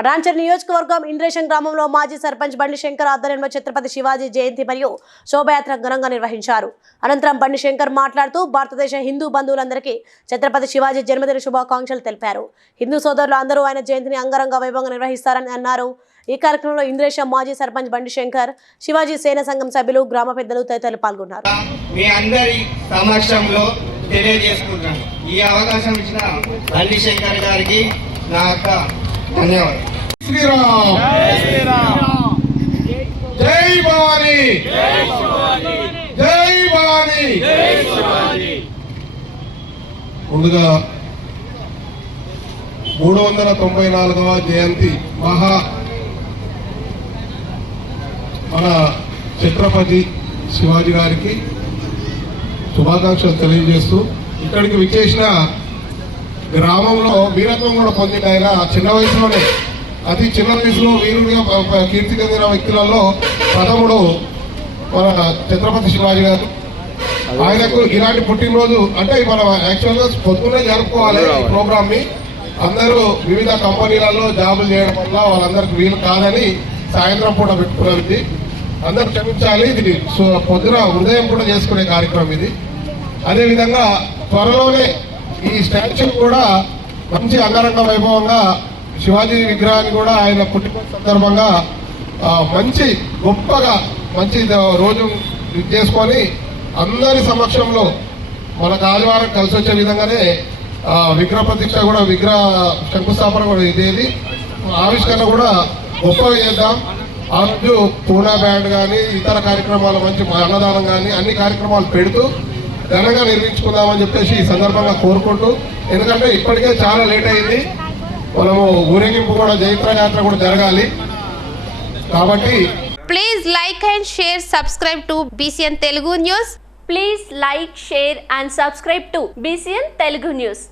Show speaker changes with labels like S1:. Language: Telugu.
S1: పటాన్చర్ నియోజకవర్గం ఇంద్రేశం గ్రామంలో మాజీ సర్పంచ్ బండి శంకర్ ఆధ్వర్యంలో ఛత్రపతి శివాజీ జయంతి మరియు శోభయాత్ర ఘనంగా నిర్వహించారు. అనంతరం బండి శంకర్ మాట్లాడుతూ భారతదేశ హిందూ బంధువులందరికీ ఛత్రపతి శివాజీ జన్మదిన శుభాకాంక్షలు తెలిపారు. హిందూ సోదరులు అందరూ ఆయన జయంతిని అంగరంగ వైభవంగా నిర్వహిస్తారని అన్నారు. ఈ కార్యక్రమంలో ఇంద్రేశం మాజీ సర్పంచ్ బండి శంకర్ శివాజీ సేన సంఘం సభ్యులు గ్రామ పెద్దలు తదితరులు పాల్గొన్నారు.
S2: మీ అందరి సమక్షంలో తెలియజేసుకుంటున్నాను. ఈ అవకాశం ఇచ్చిన బండి శంకర్ గారికి నా యొక్క ధన్యవాదాలు.
S3: శ్రీరామ్ జై భవాని జై భవాని ముందుగా మూడు వందల తొంభై నాలుగవ జయంతి మహా మన ఛత్రపతి శివాజీ గారికి శుభాకాంక్షలు తెలియజేస్తూ ఇక్కడికి విచ్చేసిన గ్రామంలో వీరత్వం కూడా పొందిన ఆయన చిన్న వయసులోనే. అతి చిన్న వయసులో వీరుడిగా కీర్తి చెందిన వ్యక్తులలో ప్రథముడు మన ఛత్రపతి శివాజీ గారు. ఆయనకు ఇలాంటి పుట్టినరోజు అంటే మనం యాక్చువల్గా పొద్దున్నే జరుపుకోవాలి ఈ అందరూ వివిధ కంపెనీలలో జాబులు చేయడం వల్ల వాళ్ళందరికి వీలు కాదని సాయంత్రం పూట పెట్టుకున్నది అందరూ క్షమించాలి ఇది సో పొద్దున ఉదయం కూడా చేసుకునే కార్యక్రమం ఇది. అదేవిధంగా త్వరలోనే ఈ స్టాచ్యూ కూడా మంచి అంగరంగ వైభవంగా శివాజీ విగ్రహాన్ని కూడా ఆయన పుట్టినరోజు సందర్భంగా మంచి గొప్పగా మంచి రోజు చేసుకొని అందరి సమక్షంలో మనకు ఆదివారం కలిసి వచ్చే విధంగానే విగ్రహ ప్రతిష్ట కూడా విగ్రహ శంకుస్థాపన కూడా ఇదేది. ఆవిష్కరణ కూడా గొప్పగా చేద్దాం. ఆ రోజు పూనా బ్యాండ్ కానీ ఇతర కార్యక్రమాలు మంచి అన్నదానం కానీ అన్ని కార్యక్రమాలు పెడుతూ ఘనంగా నిర్మించుకుందామని చెప్పేసి ఈ సందర్భంగా కోరుకుంటూ ఎందుకంటే ఇప్పటికే చాలా లేట్ అయింది. మనము ఊరేగింపు కూడా జైత్రా యాత్ర కూడా జరగాలి. కాబట్టి
S4: please like and share subscribe to BCN Telugu news
S5: please like share and subscribe to BCN Telugu news